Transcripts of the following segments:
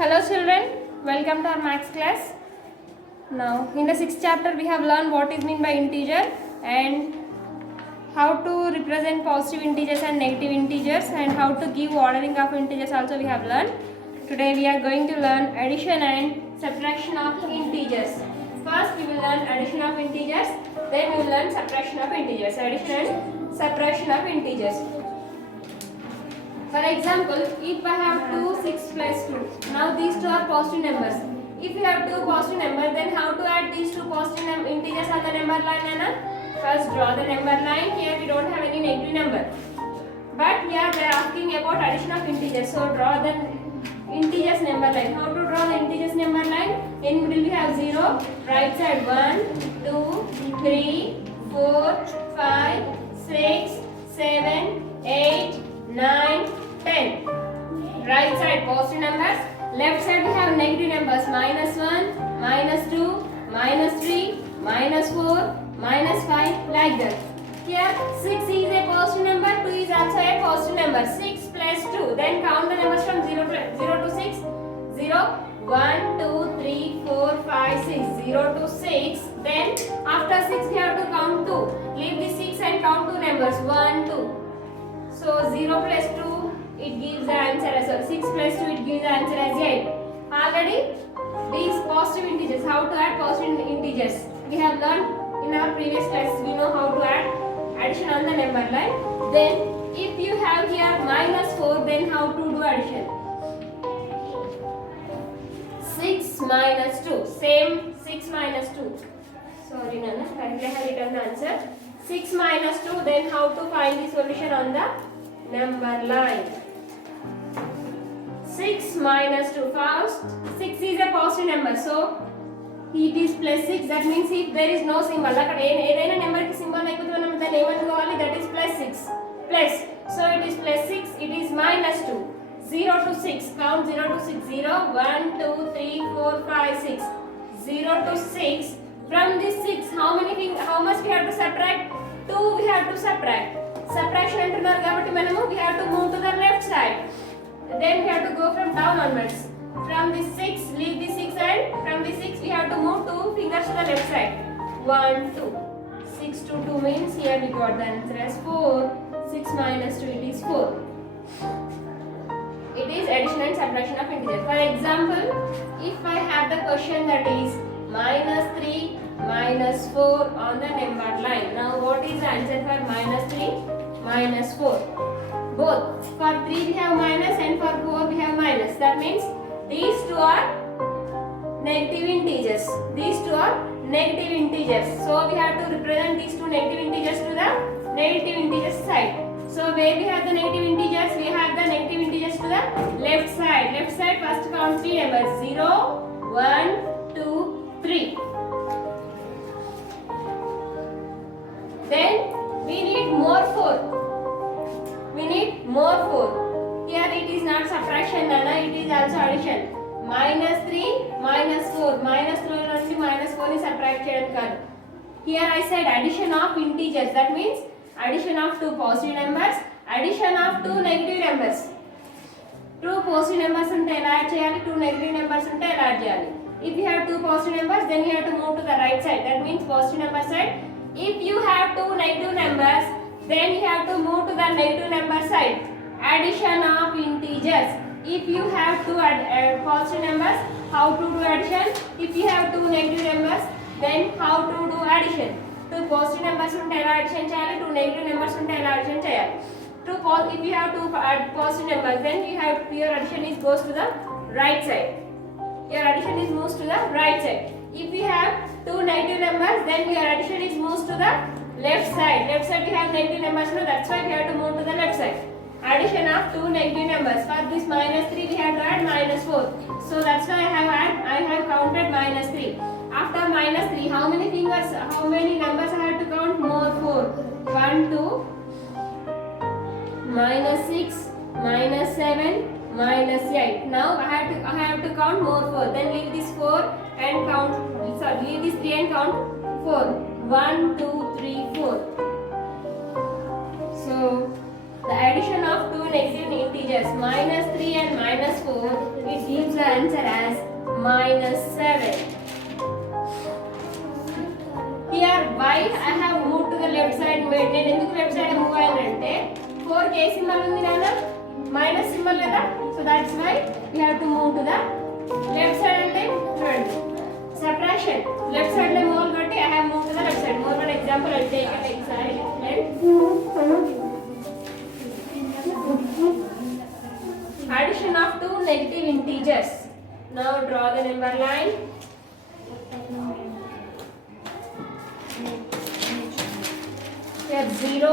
Hello children, welcome to our maths class. Now in the 6th chapter we have learned what is meant by integer and how to represent positive integers and negative integers and how to give ordering of integers also we have learned. Today we are going to learn addition and subtraction of integers. First we will learn addition of integers, then we will learn subtraction of integers. Addition and subtraction of integers. For example, if I have 2, 6 plus 2, now these two are positive numbers. If you have two positive numbers, then how to add these two positive integers on the number line, Anna? First draw the number line. Here we don't have any negative number. But here we are asking about addition of integers. So draw the integers number line. How to draw the integers number line? In middle we have 0, right side 1, 2, 3, 4, 5, 6, 7, 8, 9, 10. Right side positive numbers. Left side we have negative numbers. Minus 1, minus 2, minus 3, minus 4, minus 5, like that. Here 6 is a positive number, 2 is also a positive number. 6 plus 2. Then count the numbers from 0 to 6. 0, 1, 2, 3, 4, 5, 6. 0 to 6. Then after 6 we have to count 2. Leave the 6 and count 2 numbers. 1, 2. So 0 plus 2 it gives the answer as well. 6 plus 2 it gives the answer as 8. Already these positive integers, how to add positive integers. We have learned in our previous class. We know how to add addition on the number line. Then if you have here minus 4, then how to do addition? 6 minus 2. Same 6 minus 2. Sorry Nana, currently I have written the answer. 6 minus 2, then how to find the solution on the number line? 6 minus 2. First, 6 is a positive number, so it is plus 6. That means if there is no symbol, ఏదైనా number కి symbol లేకపోతే మనం దాన్ని ఏమనుకోవాలి? That is plus 6. Plus. So it is plus 6. It is minus 2. 0 to 6. Count 0 to 6. 0, 1, 2, 3, 4, 5, 6. 0 to 6. From this 6, how much we have to subtract? 2 we have to subtract. Subtraction అంటున్నారు కాబట్టి మనము we have to move to the left side. Then we have to go from down onwards. From this 6, leave the 6 and from this 6 we have to move 2 fingers to the left side. 1, 2. 6 to 2 means here we got the answer as 4. 6 minus 2 it is 4. It is addition and subtraction of integers. For example, if I have the question that is minus 3, minus 4 on the number line. Now what is the answer for minus 3, minus 4? Both. For 3 we have minus and for 4 we have minus. That means these two are negative integers. These two are negative integers. So we have to represent these two negative integers to the negative integers side. So where we have the negative integers, we have the negative integers to the left side. Left side first count 3 numbers. 0, 1, 2, 3. Then we need more 4. We need more 4. Here it is not subtraction, Nana, it is also addition. Minus 3, minus 4. Minus 3 only minus 4 is subtraction. Here I said addition of integers. That means addition of two positive numbers, addition of two negative numbers. Two positive numbers unte ela add cheyali, two negative numbers unte ela add cheyali. If you have two positive numbers, then you have to move to the right side. That means positive number side. If you have two negative numbers, then you have to move to the negative number side. Addition of integers. If you have two positive numbers, how to do addition? If you have two negative numbers, then how to do addition? Two positive numbers unte ela addition cheyali, two negative numbers unte ela addition cheyali. If you have two positive numbers, then your addition goes to the right side. Your addition is moves to the right side. If you have two negative numbers, then your addition is moves to the left side. Left side we have negative numbers, no, that's why we have to move to the left side. Addition of two negative numbers. For this minus 3 we have to add minus 4. So that's why I have counted minus 3. After minus 3, how many numbers I have to count? More 4. 1, 2, minus 6, minus 7, minus 8. Now I have to count more 4. Then leave this 4 and count. Sorry, leave this 3 and count 4. 1, 2, 3, 4. So the addition of two negative integers minus 3 and minus 4, it gives the answer as -7. Here why I have moved to the left side made. నేను ఎందుకు left side move అయ్యానంటే 4 k symbol ఉంది నాన్న, minus symbol కదా, so that's why we have to move to the left side. అంటే చూడండి subtraction left side లో move కాబట్టి I have moved to the left side. More for example I'll take an example. Addition of two negative integers. Now draw the number line. Here 0,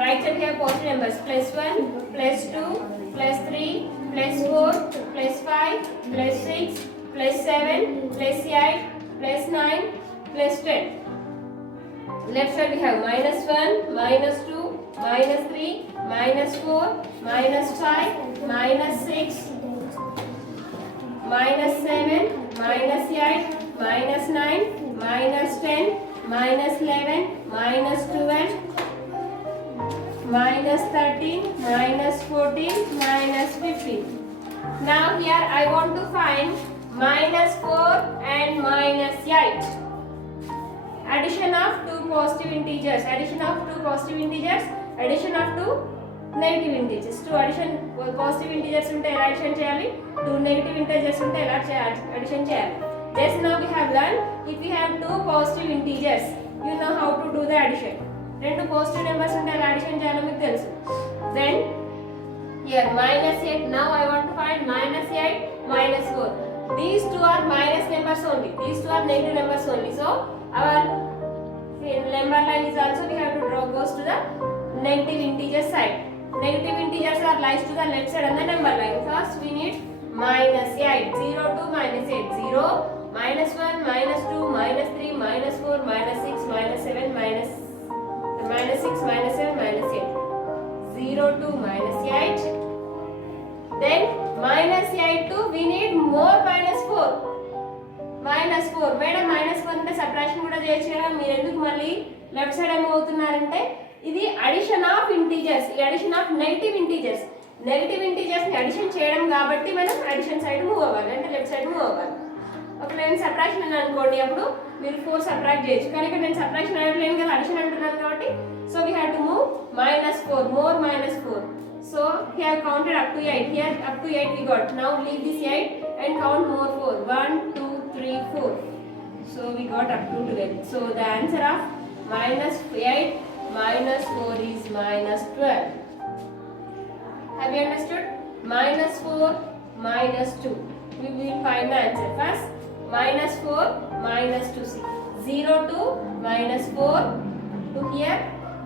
right side here positive numbers, +1, +2, +3, +4, +5, +6, +7, +8, +9, +10. Left side we have -1, -2, -3, -4, -5, -6, -7, -8, -9, -10, -11, -12, -13, -14, -15. Now here I want to find -4 and -8. Addition of two positive integers. Addition of two positive integers. Addition of two negative integers. Two addition positive integers unte ela addition cheyali. Two negative integers unte ela addition cheyali. Just now we have learned if we have two positive integers, you know how to do the addition. Rendu positive numbers unte ela addition cheyalo meeku telusu. Then here -8. Now I want to find -8 -4. These two are minus numbers only. These two are negative numbers only. So our number line is also we have to draw goes to the negative integer side. Negative integers are lies to the left side on the number line. First we need -8. 0 to -8. 0, -1, -2, -3, -4, -6, -7, -6, -7, -8. 0 to -8. Then -8 to we need more -4. -4 madam -4 అంటే subtraction కూడా చేయొచ్చు కదా. మీరు ఎందుకు మళ్ళీ left side ఏమో అవుతున్నారంటే ఇది addition of integers. ఈ addition of negative integers. Negative integers ని అడిషన్ చేయడం కాబట్టి మనం అడిషన్ సైడ్ మూవ్ అవ్వాలి, అంటే లెఫ్ట్ సైడ్ మూవ్ అవ్వాలి. ఒక నేను సబ్ట్రాక్షన్ అని అనుకోండి, అప్పుడు మీరు 4 సబ్ట్రాక్ట్ చేయొచ్చు. కానీ ఇక్కడ నేను సబ్ట్రాక్షన్ అనట్లేదు కదా, అడిషన్ అంటున్నాను కాబట్టి so we have to move -4, more -4. So here counted up to 8. Here up to 8 we got. Now leave this 8 and count more 4. 1, 2, 3, 4. So we got up to 12. So the answer of -8 -4 is -12. Have you understood? -4 -2. We will find the answer first. -4 -2. See 0 to -4 to here.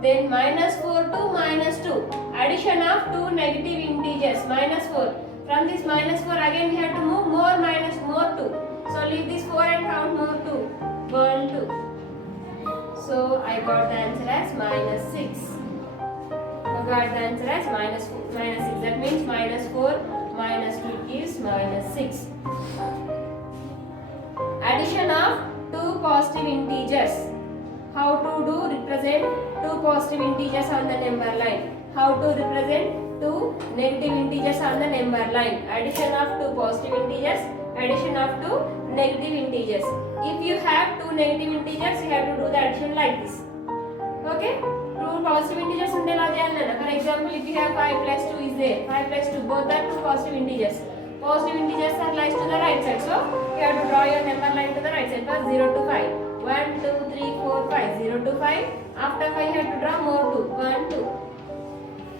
Then -4 to -2. Addition of two negative integers. -4. From this -4 again we have to move more 2. So leave this 4 and count more 2. 1, 2. So I got the answer as -6. I got the answer as -6. That means -4 -2 gives -6. Addition of two positive integers. How to do represent two positive integers on the number line. How to represent two negative integers on the number line. Addition of two positive integers. Addition of two negative integers. If you have two negative integers, you have to do the addition like this. Okay? Two positive integers unte ela cheyalana. For example, if you have 5 plus 2 is there. 5 plus 2, both are two positive integers. Positive integers are lies to the right side. So you have to draw your number line to the right side. First 0 to 5. 1, 2, 3, 4, 5. 0 to 5. After 5 you have to draw more 2. 1, 2.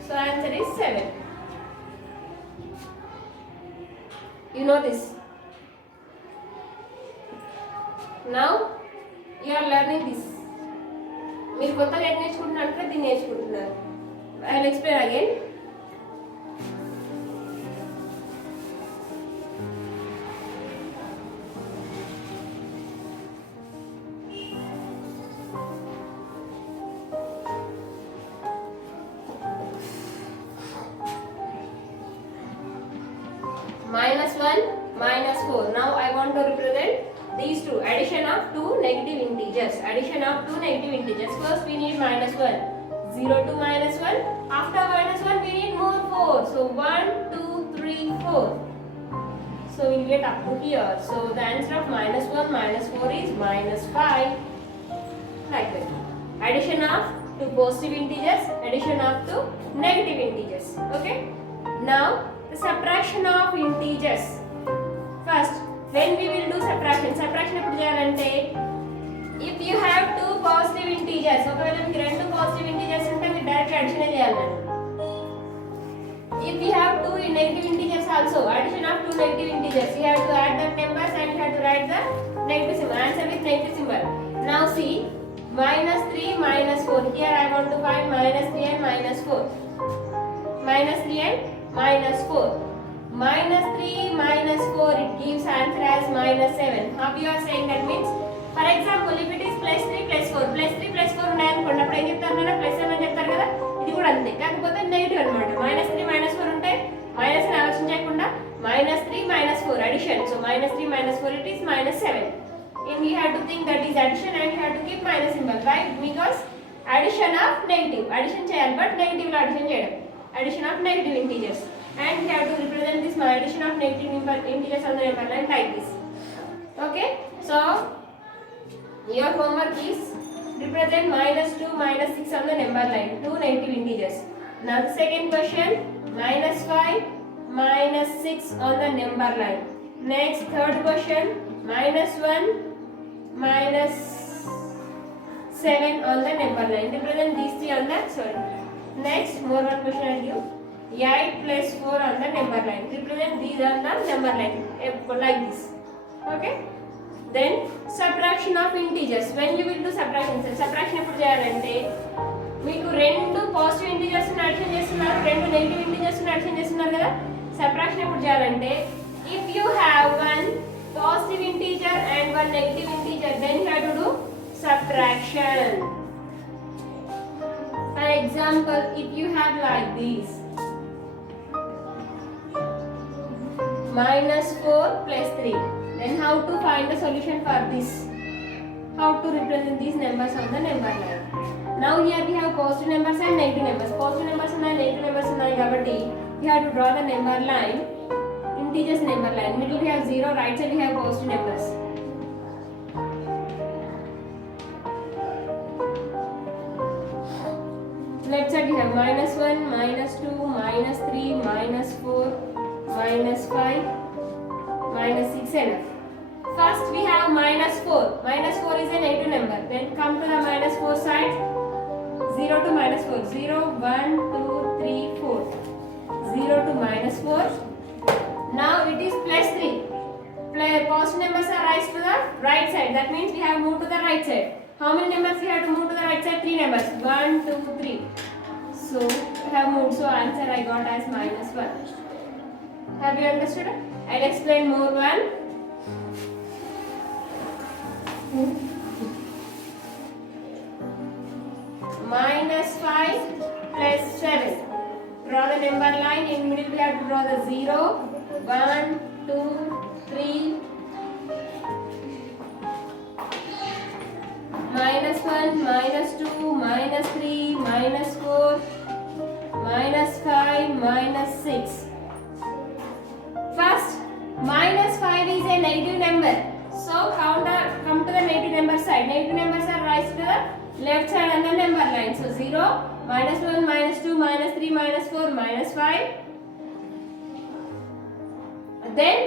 So answer is 7. You know this. Now you are learning this. మీరు కొత్తగా ఏం నేర్చుకుంటున్నారంటే దీన్ని నేర్చుకుంటున్నారు. I will explain again. -1 -4. Now I want to represent these two. Addition of two negative integers. Addition of two negative integers. First we need -1. 0 to -1. After -1 we need more 4. So 1, 2, 3, 4. So So we'll get up to here. So the answer of minus 1 minus 4 is minus 5. Like that. Addition of two positive integers, addition of two negative integers. Okay. Now the subtraction of integers. First, when we will do subtraction ఎప్పుడు చేయాలంటే if you have two positive integers, ఒకవేళ మీకు రెండు positive integers ఉంటే మీరు direct addition చేయాలండి. If you have two negative integers also, addition of two negative integers, you have to add the numbers and you have to write the negative symbol. Answer with negative symbol. Now see, minus 3 minus 4. Here I want to find minus 3 and minus 4. Minus 3 and minus 4. Minus 3 minus 4, it gives answer as minus 7. How you are saying that means? For example, if it is plus 3 plus 4, plus 3 plus 4 ఉన్నాయనుకోండి, అప్పుడు ఏం చెప్తారు కదా, plus 7 చెప్తారు కదా, ఇది కూడా అంతే. కాకపోతే నెగిటివ్ అనమాట. మైనస్ 3 మైనస్ 4 ఉంటే మైనస్ అని ఆలోచించకుండా minus 3 minus 4 addition. So minus 3 minus 4 it is minus 7. And you have to think that is addition and you have to keep minus symbol, right? Because addition of negative. Addition చేయాలి, but negative లో addition చేయడం. Addition of negative integers. And you have to represent this addition of negative integers on the number line like this. Okay? So your homework is represent minus 2 minus 6 on the number line. Two negative integers. Now the second question, minus 5 minus 6 on the number line. Next, third question, minus 1 minus 7 on the number line. Represent these three on the, sorry. Next, more one question I'll give. 8 plus 4 on the number line. Represent these on the number line. Like this. Okay? Then, subtraction of integers. When you will do subtraction, subtraction ఎప్పుడు చేయాలంటే మీకు రెండు positive integers ని addition చేస్తున్నారు, రెండు negative integers ని addition చేస్తున్నారు కదా. సబ్ట్రాక్షన్ ఎప్పుడు చేయాలంటే if you have one positive integer and one negative integer, then you have to do subtraction. For example, if you have like this minus 4 plus 3, then how to find the solution for this? How to represent these numbers on the number line? Now here we have positive numbers and negative numbers. Positive numbers and negative numbers ఉన్నాయి కాబట్టి you have to draw the number line, integers number line. Middle we have 0, right side we have positive numbers. Left side we have minus 1, minus 2, minus 3, minus 4, minus 5, minus 6 enough. First we have minus 4. Minus 4 is a negative number. Then come to the minus 4 side. 0 to minus 4. 0, 1, 2, 3, 4. 0 to minus 4. Now it is plus 3. Positive numbers are raised to the right side. That means we have moved to the right side. How many numbers we have to move to the right side? 3 numbers. 1, 2, 3. So we have moved. So answer I got as minus 1. Have you understood? I'll explain more one. Minus 5 plus 7. Draw the number line. In middle we have to draw the 0, 1, 2, 3. Minus 1, minus 2, minus 3, minus 4, minus 5, minus 6. First, minus 5 is a negative number. So come to the negative number side. Negative numbers are raised to the left side on the number line. So 0, minus 1, minus 2, minus 3, minus 4, minus 5. Then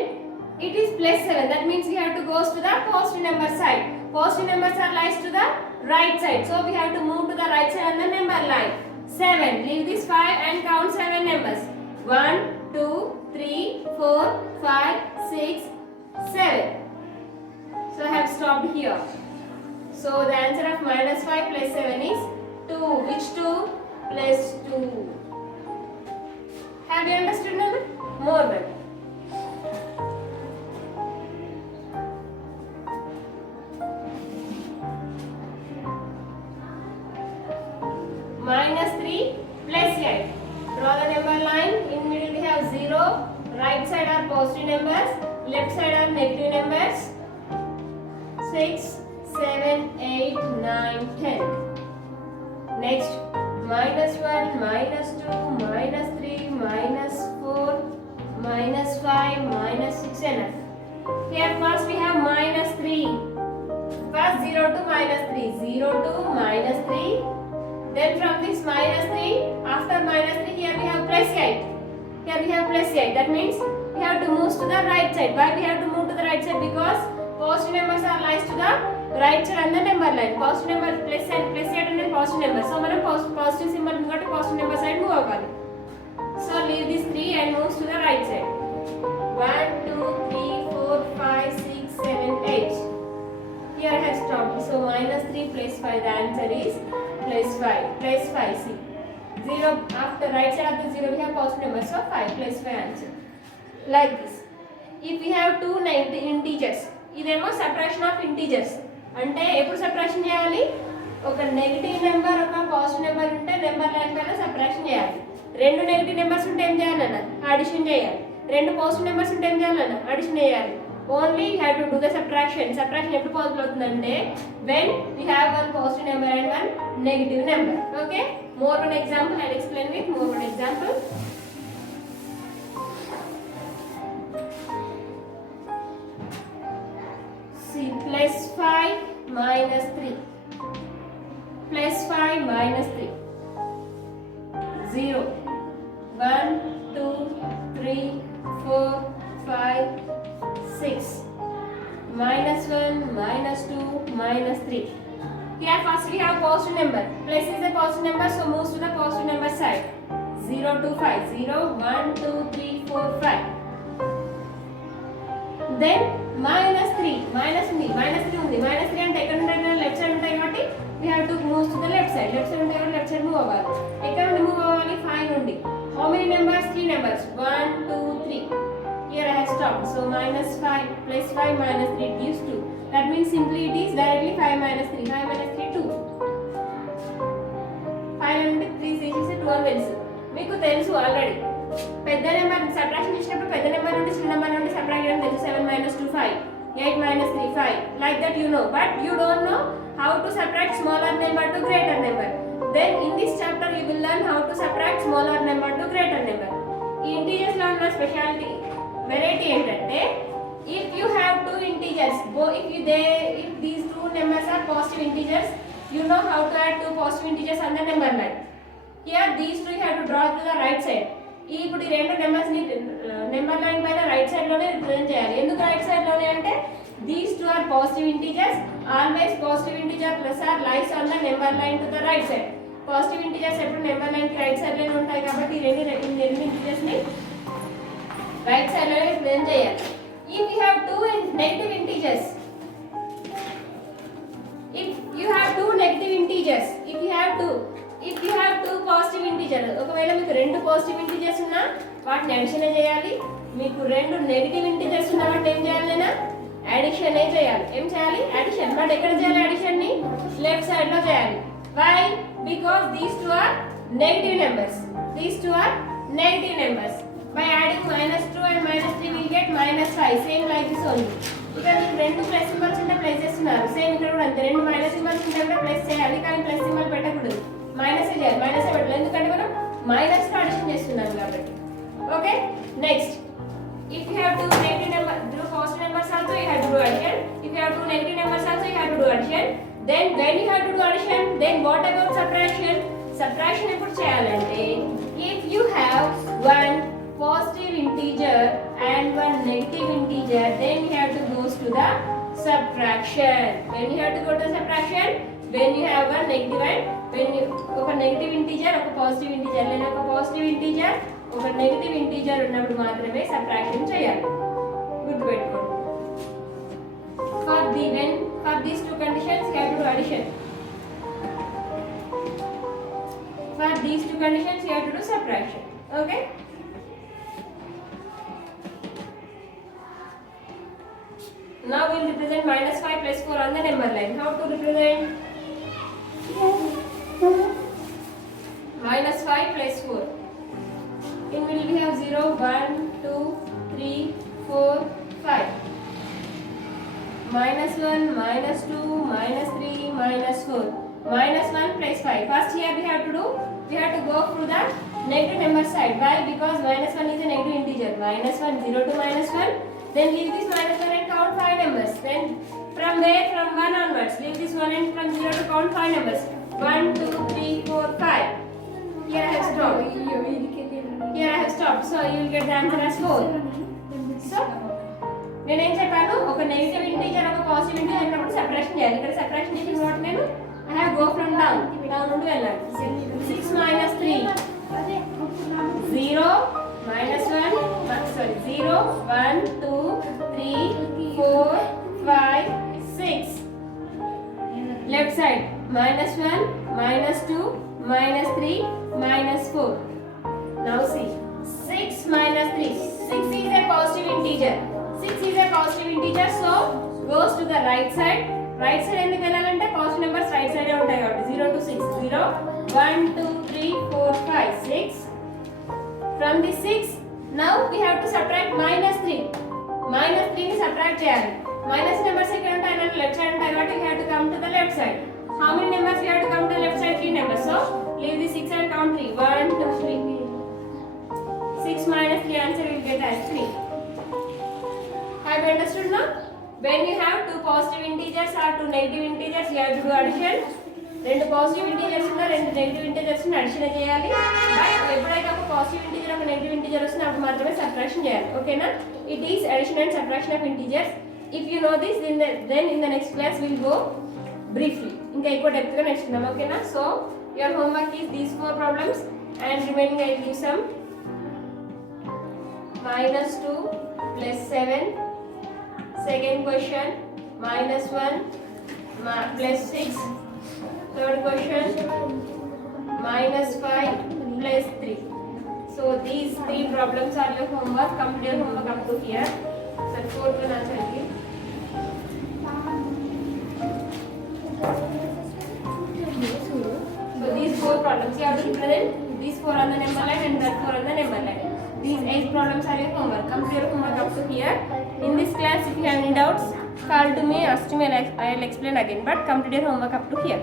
it is plus 7. That means we have to go to the positive number side. Positive numbers are raised to the right side. So we have to move to the right side on the number line. 7. Leave this 5 and count 7 numbers. 1, 2, 3, 4, 5, 6, 7. So I have stopped here. So the answer of minus 5 plus 7 is 2. Which 2? Plus 2. Have you understood now? More one. Minus 3 plus 8. Draw the number line. In middle we have 0. Right side are positive numbers. Left side are negative numbers. 6, 7, 8, 9, 10. Next, minus 1, minus 2, minus 3, minus 4, minus 5, minus 6 enough. Here first we have minus 3. First 0 to minus 3. 0 to minus 3. Then from this minus 3, after minus 3 here we have plus 8. Here we have plus 8. That means we have to move to the right side. Why we have to move to the right side? Because positive numbers are lies to the right side on the number line. Positive number plus 8 and positive number. So మనం positive symbol కాబట్టి positive number side move అవ్వాలి. So leave this 3 and moves to the right side. 1, 2, 3, 4, 5, 6, 7, 8. Here I have stopped. So minus 3 plus 5. The answer is plus 5. Plus 5. See. 0 after right side of the 0 we have positive number. So 5 plus 5 answer. Like this. If we have two integers. ఇదేమో subtraction of integers. అంటే ఎప్పుడు subtraction చేయాలి? ఒక negative number ఒక positive number ఉంటే number line పైన subtraction చేయాలి. రెండు నెగిటివ్ నెంబర్స్ ఉంటే ఏం చేయాలన్న? అడిషన్ చేయాలి. రెండు పాజిటివ్ నెంబర్స్ ఉంటే ఏం చేయాలన్న? అడిషన్ చేయాలి. Only you have to do the subtraction. Subtraction ఎప్పుడు పాసిబుల్ అవుతుందంటే when we have one positive number and one negative number. Okay, more one example I explain with more one example. See, plus 5 minus 3. Plus 5 minus 3. 0. 1, 2, 3, 4, 5, 6. Minus 1, minus 2, minus 3. Here first we have positive number. Plus is a positive number, so moves to the positive number side. 0 to 5. 0, 1, 2, 3, 4, 5. Then minus 3 ఉంది. Minus 3 అంటే ఎక్కడ ఉంటాయి? Left side ఉంటాయి కాబట్టి we have to move to the left side. Left side ఉంటే left side move అవ్వాలి. ఎక్కడ నుండి మూవ్ అవ్వాలి? 5 నుండి. How many numbers? 3 numbers. 1, 2, 3. Here I have stopped. So minus 5 plus 5 minus 3 gives 2. That means simply it is directly 5 minus 3. 5 minus 3 2. 5 నుండి 3 తీసేసి 2 అని తెలుసు. మీకు తెలుసు ఆల్రెడీ. పెద్ద నెంబర్ సబ్ట్రాక్షన్ చేసినప్పుడు పెద్ద నెంబర్ నుండి చిన్న నెంబర్ నుండి సబ్ట్రాక్ట్ చేయడం తెలుసు. 7 minus 2 5, 8 minus 3 5, like that you know, but you don't know how to subtract smaller number to greater number. Then in this chapter you will learn how to subtract smaller number to greater number. ఈ integers లో ఉన్న speciality variety ఏంటంటే if you have two integers, if these two numbers are positive integers, you know how to add two positive integers on the number line. Here these two you have to draw to the right side. ఇప్పుడు ఈ రెండు numbers ని number line పైన right side లోనే represent చేయాలి. ఎందుకు right side లోనే అంటే these two are positive integers. Always positive integer plus are lies on the number line to the right side. Positive integers ఎప్పుడు నెంబర్ లైన్ కి right side లోనే ఉంటాయి కాబట్టి ఈ రెండు ఇంటీజర్స్ ని రైట్ సైడ్ లోనే రిప్రజెంట్ చేయాలి. If you have two negative integers, if you have two negative integers, if you have two positive integers, ఒకవేళ మీకు రెండు పాజిటివ్ ఇంటీజర్స్ ఉన్నా వాటిని అడిషన్ చేయాలి. మీకు రెండు నెగటివ్ ఇంటీజర్స్ ఉన్నా వాటిని ఏం చేయాలైనా అడిషన్ చేయాలి. ఏం చేయాలి? అడిషన్. బట్ ఎక్కడ చేయాలి అడిషన్ ని? లెఫ్ట్ సైడ్ లో చేయాలి. Why? Because these two are negative numbers. By adding minus 2 and minus 3 we get minus 5. Same like this only. ఇక్కడ మీకు రెండు ప్లస్ సింబల్స్ ఉంటే ప్లస్ చేస్తున్నారు. సేమ్ ఇక్కడ కూడా అంతే. రెండు మైనస్ సింబల్స్ ఉంటే కూడా ప్లస్ చేయాలి, కానీ ప్లస్ సింబల్ పెట్టకూడదు. మైనస్ చేయాలి. మైనస్ పెట్టాలి ఎందుకంటే మనం మైనస్ తో అడిషన్ చేస్తున్నాం కాబట్టి. Okay, next if you have two negative numbers, two positive numbers also you have to do addition. If you have two negative numbers also you have to do addition. Then when you have to do addition, then what about subtraction? Subtraction ఎప్పుడు చేయాలంటే if you have one positive integer and one negative integer, then you have to go to the subtraction. When you have to go to subtraction, when you have one negative and when you ఒక negative integer ఒక positive integer లేదా ఒక positive integer ఒక negative integer ఉన్నప్పుడు మాత్రమే subtraction చేయాలి. గుర్తుపెట్టుకోండి. For these two conditions you have to do addition. For these two conditions you have to do subtraction. Okay? Now we will represent minus 5 plus 4 on the number line. How to represent? Minus 5 plus 4. In middle we have 0, 1, 2, 3, 4, 5. Minus 1, minus 2, minus 3, minus 4. Minus 1 plus 5. First here we have to go through the negative number side. Why? Because minus 1 is a negative integer. Minus 1, 0 to minus 1. Then leave this minus 1 and count 5 numbers. Then from where? From 1 onwards. Leave this 1 and from 0 to count 5 numbers. 1, 2, 3, 4, 5. Here I have stopped. Here I have stopped. So you will get the answer as 4. So నేనేం చెప్పాను, ఒక negative integer ఒక positive integer ఉన్నప్పుడు separation చేయాలి. ఇక్కడ separation చేసిన వాటి నేను I have go from down నుండి వెళ్ళాలి. 6 minus 3 0 minus 1 sorry 0 1 2 3 4 5 6. Left side minus 1 minus 2 minus 3 minus 4. Now see 6 minus 3. 6 is a positive integer. 6 is a positive integer, so goes to the right side. Right side ఎందుకు వెళ్ళాలంటే positive numbers right side ఉంటాయి కాబట్టి 0 to 6 0 1 2 3 4 5 6. From the 6 now we have to subtract minus 3. Minus 3 ని subtract చేయాలి. Minus numbers ఇక్కడ ఉంటాయి అంటే left side ఉంటాయి కాబట్టి we have to come to the left side. How many numbers we have to come to the left side? 3 numbers. So leave the 6 and count 3. 1 2 3. 6 minus 3 answer will get as 3. Have you understood now? When you have two positive integers or two negative integers, you have to do addition. రెండు positive integers ఉన్న రెండు negative integers ని addition చేయాలి. But ఎప్పుడైతే ఒక positive integer ఒక negative integer వస్తుందో అప్పుడు మాత్రమే సబ్ట్రాక్షన్ చేయాలి. ఓకేనా? It is addition and subtraction of integers. If you know this then in the next class will go briefly. ఇంకా ఎక్కువ డెప్త్ గా నేర్చుకుందాం. ఓకేనా? So your homework is these 4 problems and remaining I will give some -2 plus 7. Second question -1 plus 6. Third question -5 plus 3. So these 3 problems are your homework. Complete your homework up to here. So fourth one answer again. So these 4 problems you have to represent these 4 on the number line and that 4 on the number line. These 8 problems are your homework. Complete your homework up to here. In this class, if you have any doubts, call to me, ask me, and I will explain again. But complete your homework up to here.